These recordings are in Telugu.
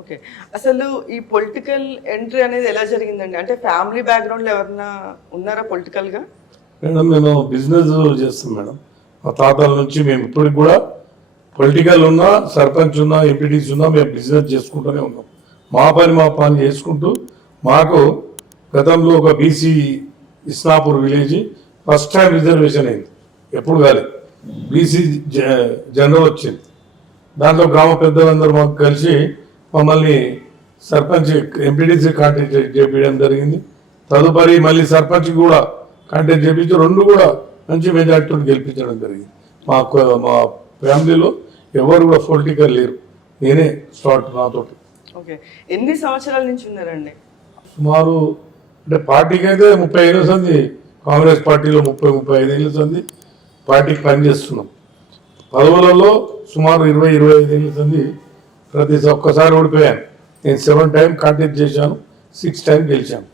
ఓకే. అసలు ఈ పొలిటికల్ ఎంట్రీ అనేది ఎలా జరిగిందండి? అంటే ఫ్యామిలీ బ్యాక్‌గ్రౌండ్‌లో ఎవరన్నా ఉన్నారా పొలిటికల్‌గా? మేడం నేను బిజినెస్ చేస్తాను మేడం. మా తాతల నుంచి మేము ఇప్పటికి కూడా పొలిటికల్ ఉన్నా, సర్పంచ్ ఉన్నా, ఎంపీటీసీ ఉన్నా మేము బిజినెస్ చేసుకుంటూనే ఉన్నాం. మా పని చేసుకుంటూ మాకు గతంలో ఒక BC Isnapur village first time reservation అయింది. ఎప్పుడు కాలేదు. బీసీ జనరల్ వచ్చింది. దాంట్లో గ్రామ పెద్దలందరూ మాకు కలిసి మమ్మల్ని సర్పంచ్ ఎంపీటీసీ కాంటాక్ట్ చేపించడం జరిగింది. తదుపరి మళ్ళీ సర్పంచ్ కూడా కాంటాక్ట్ చేపించి రెండు కూడా మంచి మెజార్టీతో గెలిపించడం జరిగింది. మా ఫ్యామిలీలో ఎవరు కూడా పొలిటికల్ లేరు. నేనే స్టార్ట్ నాతోటి. ఓకే. ఎన్ని సంవత్సరాల నుంచి ఉన్నారండి? సుమారు అంటే పార్టీకి అయితే 30 ఏళ్ళ సంది, కాంగ్రెస్ పార్టీలో 30-35 ఏళ్ళ సంది పార్టీకి పనిచేస్తున్నాం. పదవులలో సుమారు 20-25 ఏళ్ళ సంది ఒక్కసారి ఓడిపోయాను. నేను 7 టైం కాంటాక్ట్ చేశాను, 6 టైం గెలిచాను,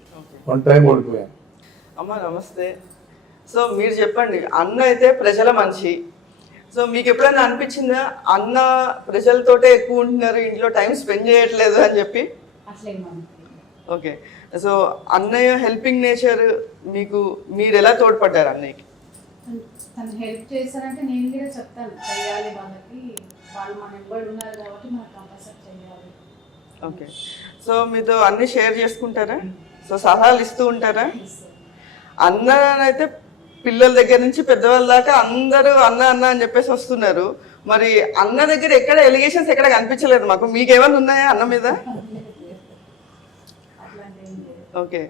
1 టైం ఓడిపోయాను. అమ్మ నమస్తే. సో మీరు చెప్పండి, అన్న అయితే ప్రజల మనిషి. సో మీకు ఎప్పుడైనా అనిపించిందా అన్న ప్రజలతోటే ఎక్కువ ఉంటున్నారు, ఇంట్లో టైం స్పెండ్ చేయట్లేదు అని చెప్పి? ఓకే. సో అన్నయ్య హెల్పింగ్ నేచర్ మీరు ఎలా తోడ్పడ్డారు అన్నయ్యకి? తను హెల్ప్ చేశారంటే నేను కూడా చెప్తాను, చేయాలి వాళ్ళకి, వాళ్ళు మన ఎంబడి ఉన్నారు కాబట్టి మనకు కంపల్సరీ చేయాలి. ఓకే. సో మీతో అన్ని షేర్ చేసుకుంటారా? సో సలహాలు ఇస్తూ ఉంటారా? అన్ననైతే పిల్లల దగ్గర నుంచి పెద్దవాళ్ళ దాకా అందరూ అన్న అన్న అని చెప్పేసి వస్తున్నారు. మరి అన్న దగ్గర ఎక్కడ ఎలిగేషన్స్ ఎక్కడ కనిపించలేదు మాకు. మీకేమైనా ఉన్నాయా అన్న మీద? ఓకే.